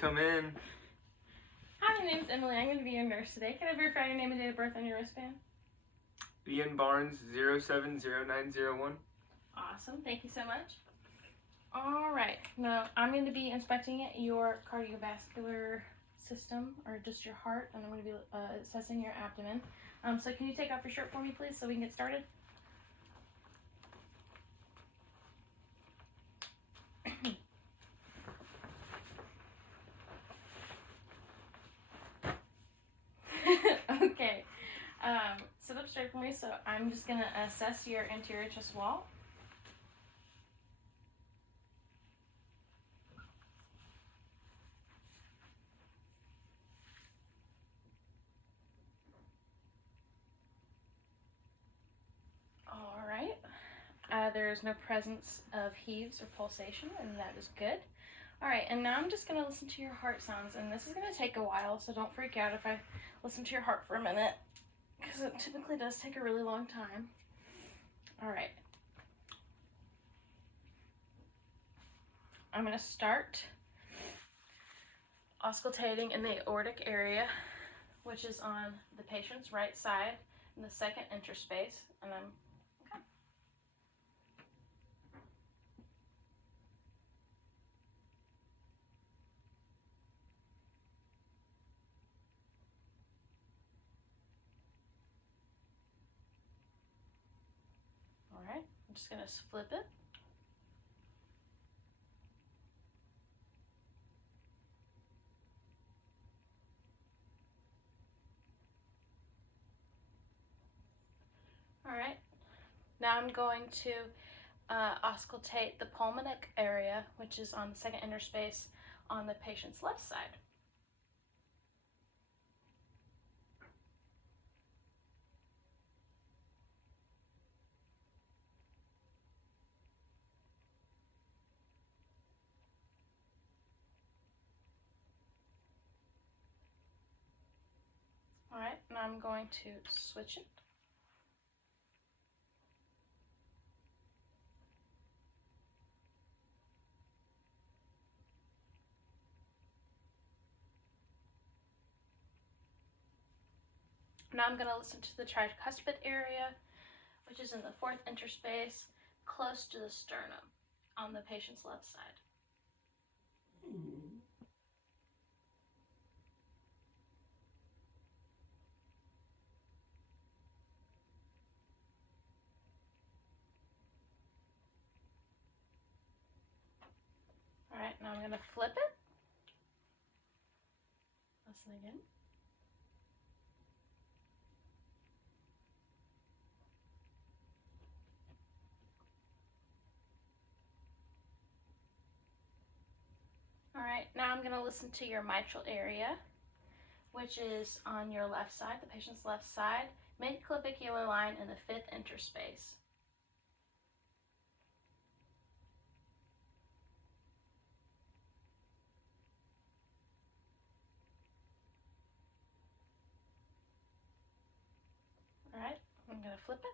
Come in. Hi, my name is Emily. I'm going to be your nurse today. Can I verify your name and date of birth on your wristband? Ian Barnes, 070901. Awesome. Thank you so much. All right. Now, I'm going to be inspecting your cardiovascular system, or just your heart, and I'm going to be assessing your abdomen. So can you take off your shirt for me, please, so we can get started? Okay. Sit up straight for me, so I'm just going to assess your anterior chest wall. All right. There's no presence of heaves or pulsation, and that is good. All right, and now I'm just going to listen to your heart sounds, and this is going to take a while, so don't freak out if I listen to your heart for a minute, because it typically does take a really long time. All right. I'm going to start auscultating in the aortic area, which is on the patient's right side in the second interspace, and I'm okay. All right, I'm just going to flip it. All right, now I'm going to auscultate the pulmonic area, which is on the second interspace on the patient's left side. All right, now I'm going to switch it. Now I'm going to listen to the tricuspid area, which is in the fourth interspace, close to the sternum, on the patient's left side. All right, now I'm going to flip it. Listen again. All right, now I'm going to listen to your mitral area, which is on your left side, the patient's left side, mid-clavicular line in the fifth interspace. All right, I'm going to flip it.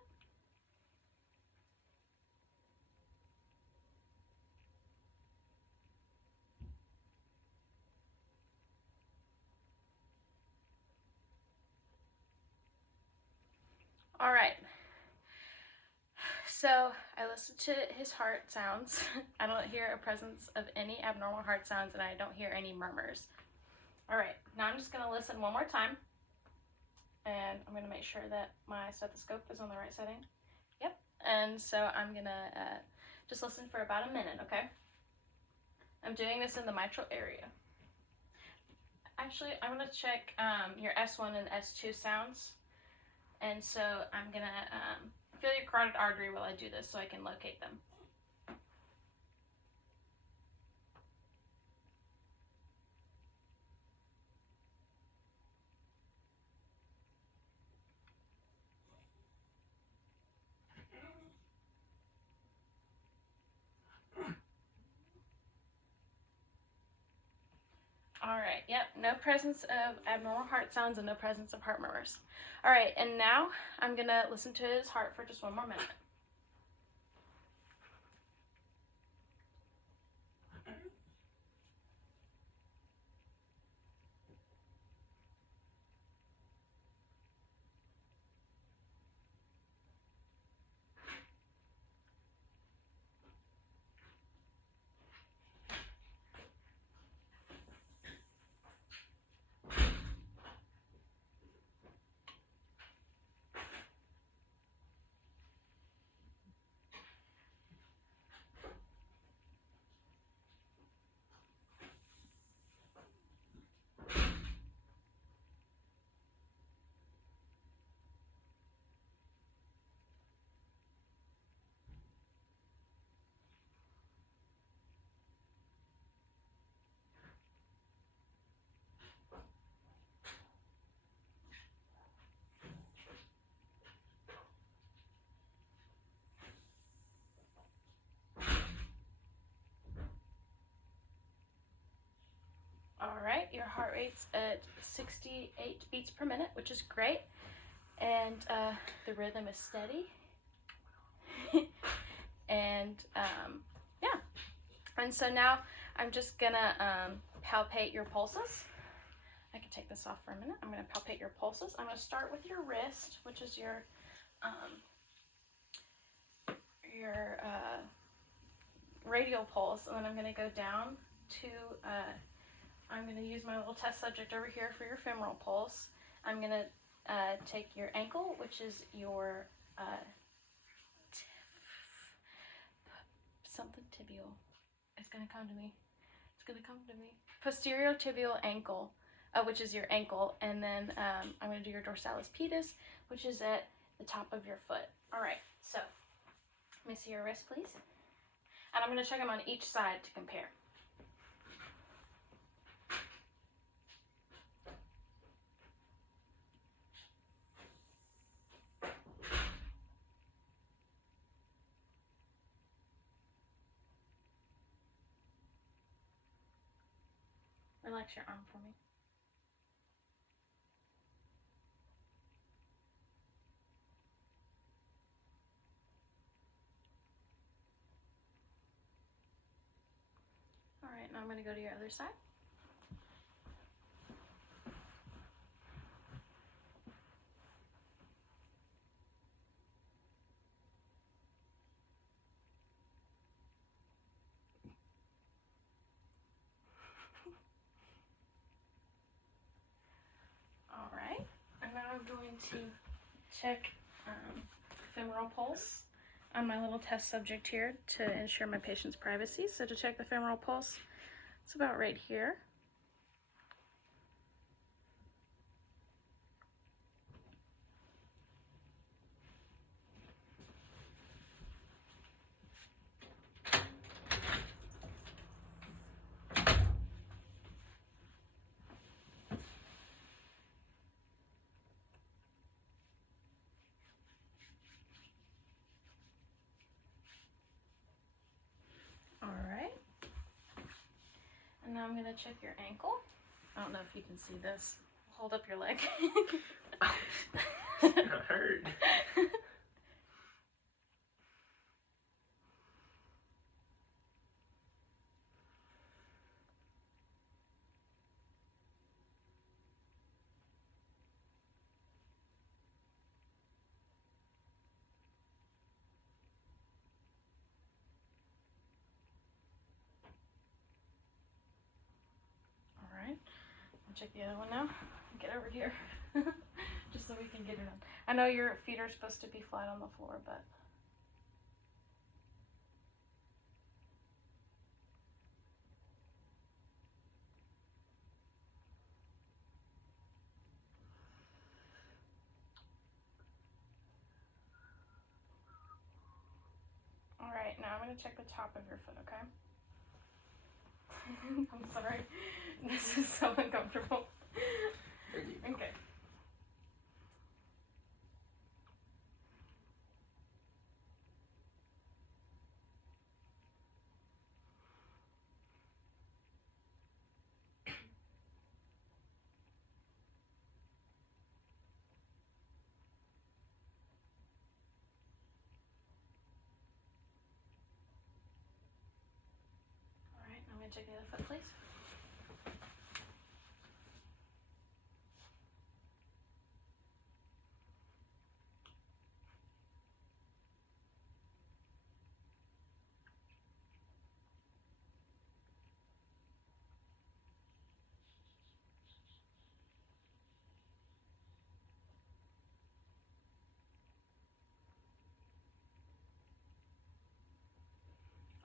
All right, so I listened to his heart sounds. I don't hear a presence of any abnormal heart sounds, and I don't hear any murmurs. All right, now I'm just going to listen one more time, and I'm going to make sure that my stethoscope is on the right setting. Yep, and so I'm going to just listen for about a minute, okay? I'm doing this in the mitral area. Actually, I'm going to check your S1 and S2 sounds. And so I'm going to feel your carotid artery while I do this so I can locate them. All right, yep, no presence of abnormal heart sounds and no presence of heart murmurs. All right, and now I'm going to listen to his heart for just one more minute. right, your heart rate's at 68 beats per minute, which is great. And the rhythm is steady. And yeah. And so now I'm just gonna palpate your pulses. I can take this off for a minute. I'm gonna palpate your pulses. I'm gonna start with your wrist, which is your radial pulse, and then I'm gonna go down to, I'm gonna use my little test subject over here for your femoral pulse. I'm gonna take your ankle, which is your something tibial. It's gonna come to me. It's gonna come to me. Posterior tibial ankle, which is your ankle, and then I'm gonna do your dorsalis pedis, which is at the top of your foot. All right, so let me see your wrist, please. And I'm gonna check them on each side to compare. Relax your arm for me. All right, now I'm going to go to your other side. All right, and now I'm going to check femoral pulse on my little test subject here to ensure my patient's privacy. So to check the femoral pulse, it's about right here. All right, and now I'm going to check your ankle. I don't know if you can see this. Hold up your leg. It's gonna hurt. All right, I'll check the other one now. Get over here, just so we can get it on. I know your feet are supposed to be flat on the floor, but all right, now I'm going to check the top of your foot, okay? I'm sorry. This is so uncomfortable. Okay. All right, now I'm going to check the other foot, please.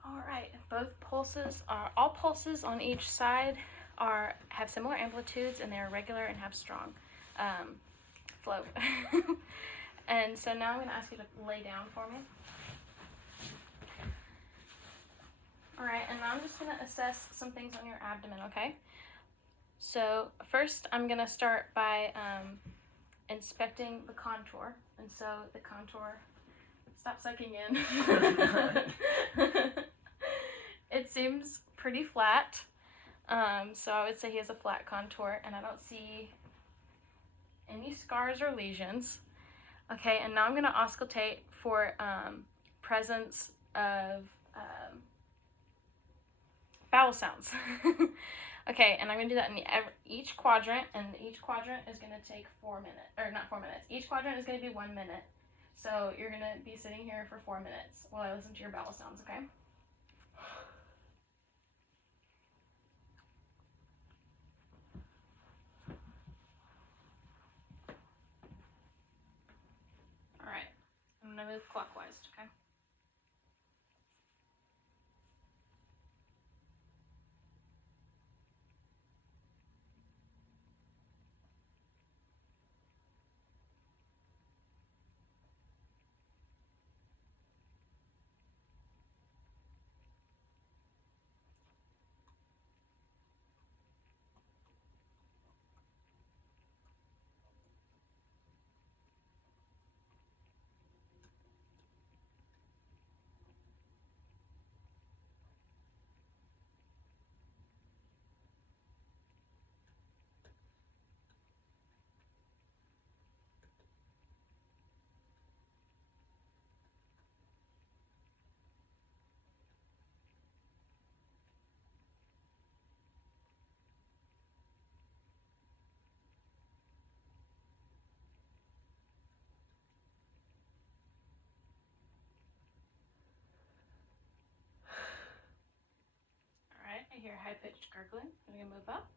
All right, all pulses on each side have similar amplitudes, and they are regular and have strong flow. And so now I'm going to ask you to lay down for me. All right, and now I'm just going to assess some things on your abdomen, okay? So first I'm going to start by inspecting the contour. And so the contour, stop sucking in. It seems pretty flat. So I would say he has a flat contour, and I don't see any scars or lesions. Okay, and now I'm going to auscultate for presence of vowel sounds. Okay, and I'm going to do that in each quadrant, and each quadrant is going to take 4 minutes, or not 4 minutes. Each quadrant is going to be 1 minute. So you're going to be sitting here for 4 minutes while I listen to your vowel sounds, okay? All right, I'm going to move clockwise, okay? All right, I hear high-pitched gurgling. I'm going to move up.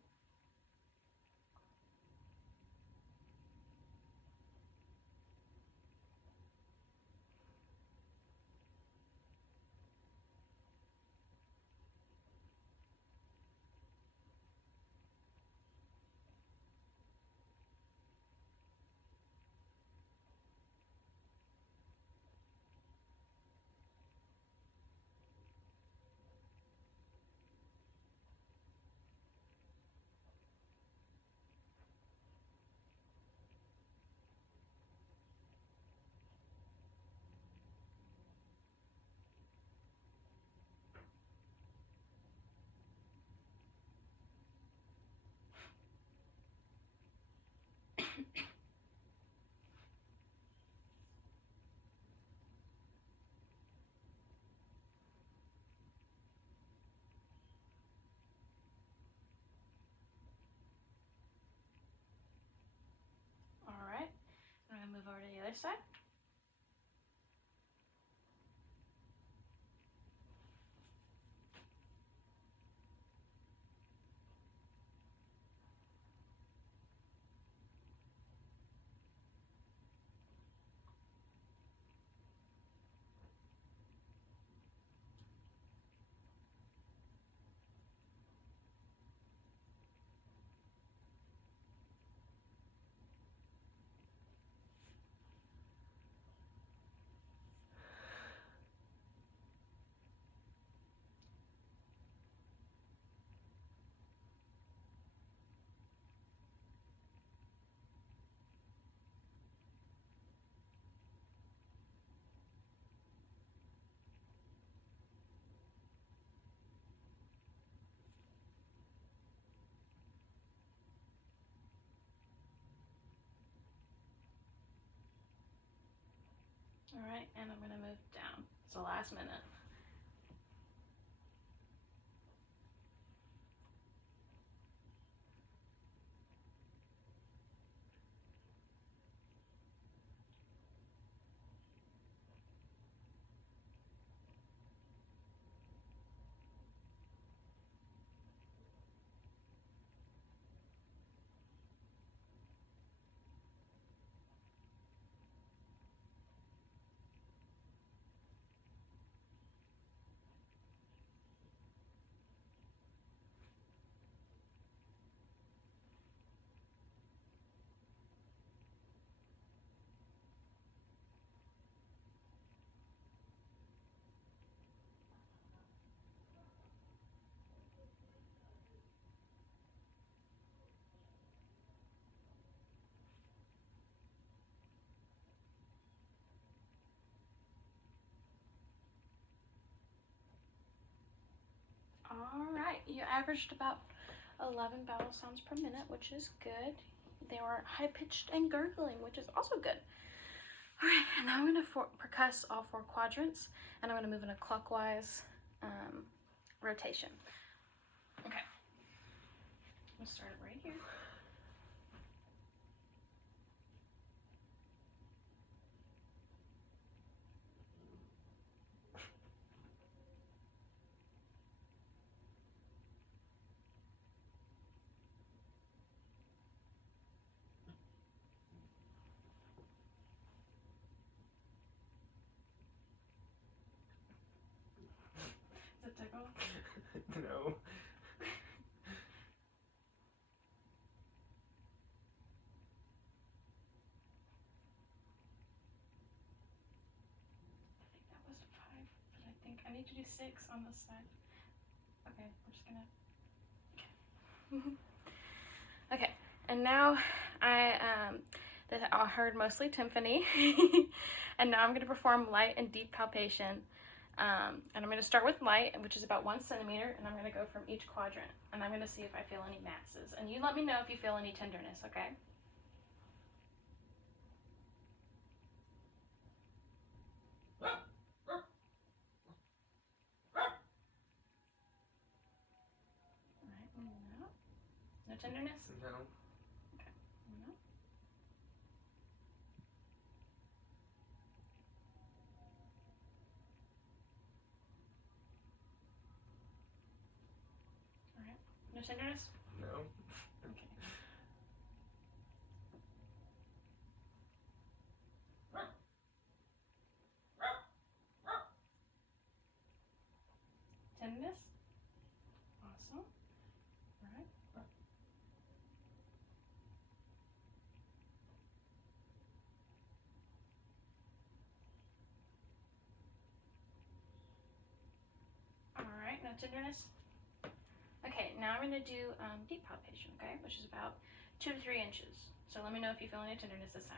All right, I'm going to move over to the other side. All right, and I'm going to move down. It's the last minute. All right, you averaged about 11 bowel sounds per minute, which is good. They were high-pitched and gurgling, which is also good. All right, and now I'm going to percuss all 4 quadrants, and I'm going to move in a clockwise rotation. Okay. I'm going to start it right here. Does it tickle? No. That was a 5, but I think I need to do 6 on this side. Okay, we're just gonna. Okay, and now I heard mostly tympani, and now I'm gonna perform light and deep palpation. And I'm gonna start with light, which is about 1 centimeter, and I'm gonna go from each quadrant, and I'm gonna see if I feel any masses. And you let me know if you feel any tenderness, okay? No tenderness? No. Okay. No. Alright. No tenderness? No. Okay. Tenderness? Awesome. Alright. Alright, no tenderness? Okay, now I'm going to do deep palpation, okay, which is about 2 to 3 inches. So let me know if you feel any tenderness this time.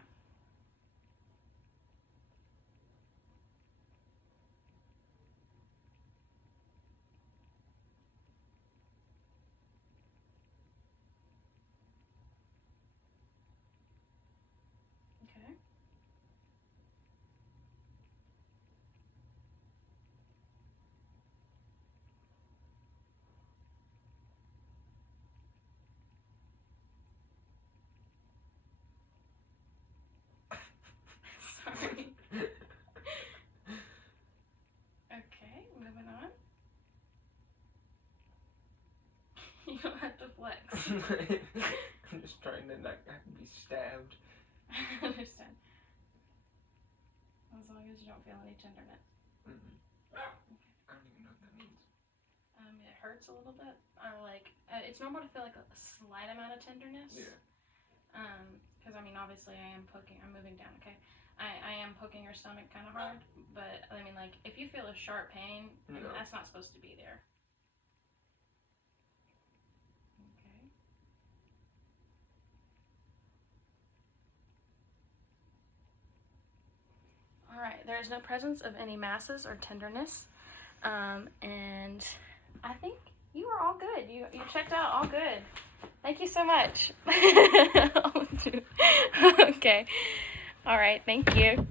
Okay. Sorry. Okay, moving on. You don't have to flex. I'm just trying to not have to be stabbed. I understand. As long as you don't feel any tenderness. Mm-mm. Okay. I don't even know what that means. It hurts a little bit. Or like, it's normal to feel like a slight amount of tenderness. Yeah. Because I mean, obviously I'm moving down, okay? I am poking your stomach kind of hard, but I mean, like, if you feel a sharp pain, No. that's not supposed to be there. Okay. All right, there is no presence of any masses or tenderness, and I think you are all good. You checked out all good. Thank you so much. Okay. All right, thank you.